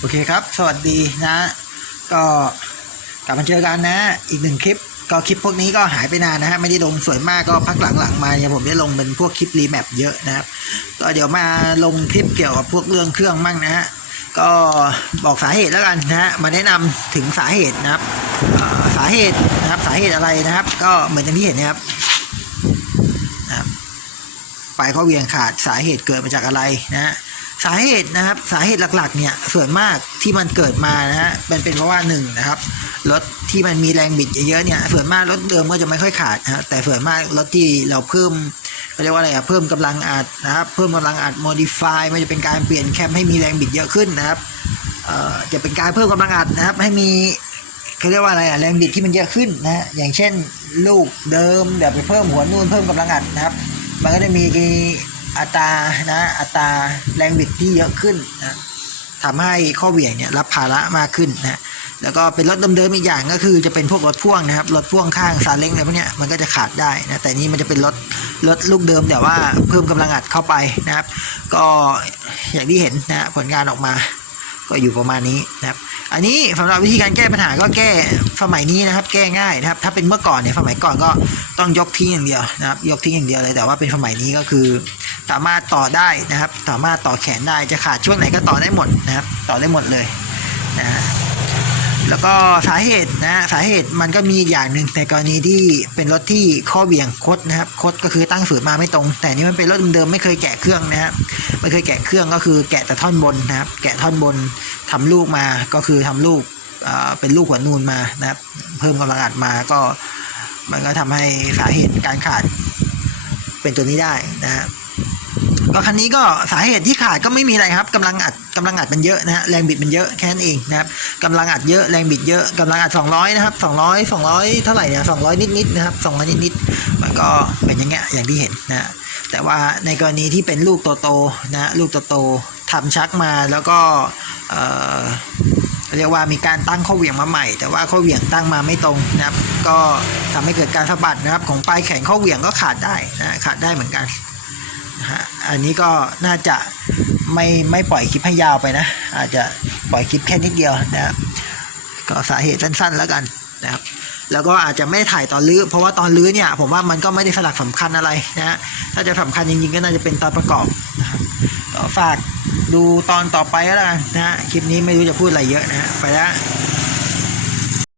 โอเคครับ สวัสดีนะ ก็กลับมาเจอกันนะ อีกหนึ่งคลิป ก็คลิปพวกนี้ก็หายไปนานนะฮะ ไม่ได้ลงสวยมากก็พักหลังๆมาเนี่ยผมได้ลงเป็นพวกคลิปรีแมปเยอะนะครับ ก็เดี๋ยวมาลงคลิปเกี่ยวกับพวกเรื่องเครื่องมั่งนะฮะ ก็บอกสาเหตุแล้วกันนะฮะ มาแนะนำถึงสาเหตุนะครับ สาเหตุนะครับ สาเหตุอะไรนะครับ ก็เหมือนอย่างที่เห็นนะครับนะครับปลายข้อเวียงขาดสาเหตุเกิดมาจากอะไรนะฮะ สาเหตุนะครับสาเหตุหลักๆ เนี่ยส่วนมากที่มันเกิดมานะฮะเป็นเป็นเพราะว่าหนึ่งนะครับรถที่มันมีแรงบิดเยอะๆเนี่ยส่วนมากรถเดิมก็จะไม่ค่อยขาดนะฮะแต่ส่วนมากรถที่เราเพิ่มเขาเรียกว่าอะไรอะเพิ่มกำลังอัดนะครับเพิ่มกำลังอัด modify มันจะเป็นการเปลี่ยนแคมให้มีแรงบิดเยอะขึ้นนะครับจะเป็นการเพิ่มกำลังอัดนะครับ ให้มีเขาเรียกว่าอะไรอะแรงบิดที่มันเยอะขึ้นนะฮะอย่างเช่นลูกเดิมเดี๋ยวไปเพิ่มหัวนู่นเพิ่มกำลังอัดนะครับ มันก็จะมี อัตรานะอัตราแรงบิดที่เยอะขึ้นนะทำให้ข้อเหวี่ยงเนี่ยรับภาระมากขึ้นนะแล้วก็เป็นรถเดิมๆอีกอย่างก็คือจะเป็นพวกรถพ่วงนะครับรถพ่วงข้างซาเล้งอะไรพวกเนี้ยมันก็จะขาดได้นะแต่นี้มันจะเป็นรถรถลูกเดิมแต่ว่าเพิ่มกำลังอัดเข้าไปนะครับ ก็อย่างที่เห็นนะผลงานออกมา ก็อยู่ประมาณนี้นะครับ อันนี้สำหรับวิธีการแก้ปัญหาก็แก้สมัยนี้นะครับ แก้ง่ายนะครับ ถ้าเป็นเมื่อก่อนเนี่ยสมัยก่อนก็ต้องยกทิ้งอย่างเดียวนะครับ ยกทิ้งอย่างเดียวเลยแต่ว่าเป็นสมัยนี้ก็คือ สามารถต่อได้นะครับ สามารถต่อแขนได้จะขาดช่วงไหนก็ต่อได้หมดนะครับ ต่อได้หมดเลยนะแล้วก็สาเหตุนะสาเหตุมันก็มีอย่างหนึ่งในกรณีที่เป็นรถที่ข้อเบี่ยงคดนะครับคดก็คือตั้งฝืนมาไม่ตรง แต่นี่มันเป็นรถเดิมๆไม่เคยแกะเครื่องนะครับไม่เคยแกะเครื่องก็คือแกะแต่ท่อนบนนะครับ แกะท่อนบนทำลูกมาก็คือทำลูกเอ่อเป็นลูกหัวนูนมานะครับ เพิ่มกำลังอัดมาก็มันก็ทำให้สาเหตุการขาดเป็นตัวนี้ได้นะฮ ก็คันนี้ก็สาเหตุที่ขาดก็ไม่มีอะไรครับกำลังอัดกำลังอัดมันเยอะนะฮะแรงบิดมันเยอะแค่นั้นเองนะครับกำลังอัดเยอะแรงบิดเยอะกำลังอัด 200 นะครับ 200 200 เท่าไหร่เนี่ย200 นิดๆนะครับ200 นิดๆมันก็เป็นอย่างเงี้ยอย่างที่เห็นนะแต่ว่าในกรณีที่เป็นลูกโตๆนะลูกโตๆทำชักมาแล้วก็เอ่อเรียกว่ามีการตั้งข้อเหวี่ยงมาใหม่ แต่ว่าข้อเหวี่ยงตั้งมาไม่ตรงนะครับ ก็ทำให้เกิดการสะบัดนะครับ ของปลายแขนข้อเหวี่ยงก็ขาดได้นะขาดได้เหมือนกัน นะฮะอันนี้ก็น่าจะไม่ไม่ปล่อยคลิปให้ยาวไปนะ อาจจะปล่อยคลิปแค่นิดเดียวนะครับก็สาเหตุสั้น ๆ แล้วกันนะครับแล้วก็อาจจะไม่ถ่ายตอนลื้อเพราะว่าตอนลื้อเนี่ยผมว่ามันก็ไม่ได้สลักสำคัญอะไรนะฮะถ้าจะสำคัญจริงๆก็น่าจะเป็นตอนประกอบนะครับก็ฝากดูตอนต่อไปแล้วกันนะฮะคลิปนี้ไม่รู้จะพูดอะไรเยอะนะฮะไปแล้ว